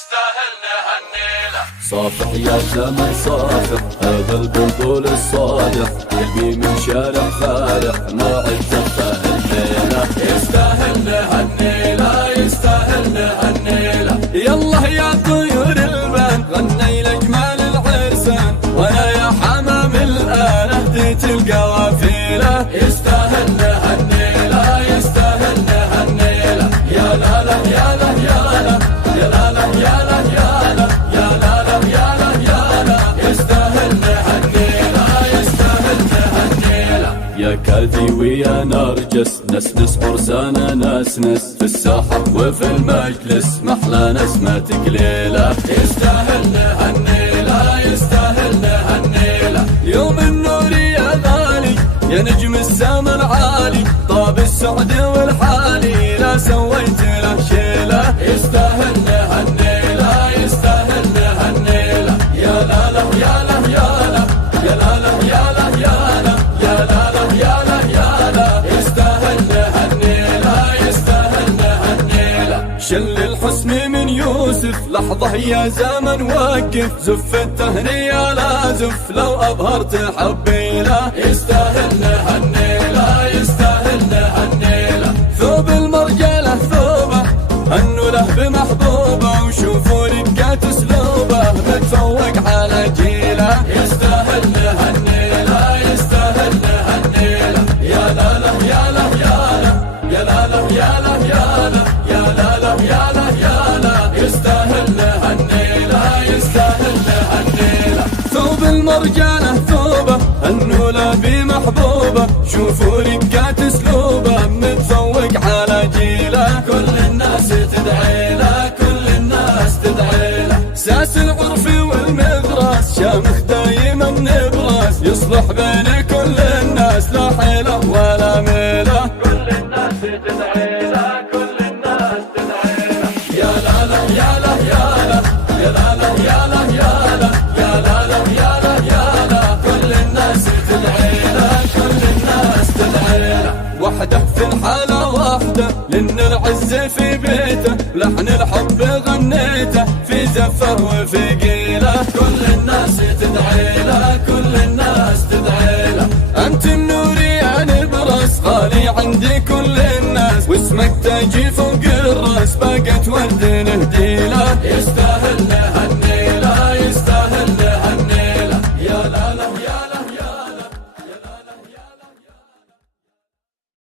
يستاهل نهنيله. صافح يا زمن صافح هذا البلبل الصالح يبي من شارع فالح ما عد تفه الليله. يستاهل نهنيله يستاهل نهنيله. يلا يا طيور البان غني لجمال العرسان وانا يا حمام الآن اهديت القوافيله. يستاهل نهنيله يستاهل نهنيله. يا لا لا يا لا يا لا يا لا لا يا لا يا لا يا لا لا يا لا يا لا. يستاهل نهنيله يستاهل نهنيله. يا كاذي ويا نرجس نسنس عرسانا نسنس في الساحة وفي المجلس محلى نسمتك ليلة. يستاهل نهنيله يستاهل نهنيله. يوم النور يا غالي يا نجم السما العالي طاب السعد والحالي لا سويت له شيله. يستاهل نهنيله يستاهل نهنيله. يا لا لا يا لا يا لا يا لا لا يا لا يا لا يا لا لا يا لا يا لا. يستاهل نهنيله يستاهل نهنيله. شل الحسن من يوسف لحظة يا زمن وقف زف التهنية لا زف لو أظهرت حبيله. يستاهل نهنيله يستاهل نهنيله. ثوب المرجلة ثوبه هنوا له بمحبوبه وشوفوا رقات اسلوبه متفوق على جيله. يستاهل نهنيله يستاهل نهنيله. يا لا لا يا لا يا لا يا لا لا يا لا يا لا يا لا لا يا لا يا لا. يستاهل نهنيله يستاهل نهنيله. ثوب المرجانة ثوبه هنوا له بمحبوبه شوفوا رقات اسلوبه متفوق على جيله. كل الناس تدعي له كل الناس تدعي له. ساس العرف والمغراس شامخ دايما نبراس يصلح بين كل الناس لا حيله ولا ميله. كل الناس تدعي له كل الناس تدعي له. يا لا لا يا لا يا لا يا لا لا يا لا يا لا يا لا لا يا لا يا لا. كل الناس تدعي له كل الناس تدعي له. وحده في الحالة واحدة لأن العز في بيته لحن الحب غنيته في زفه وفي قيله. كل الناس تدعي له كل الناس تدعي له. أنت النور يا نبرس غالي عندي كل الناس واسمك تاجي فوق الراس باقت ورد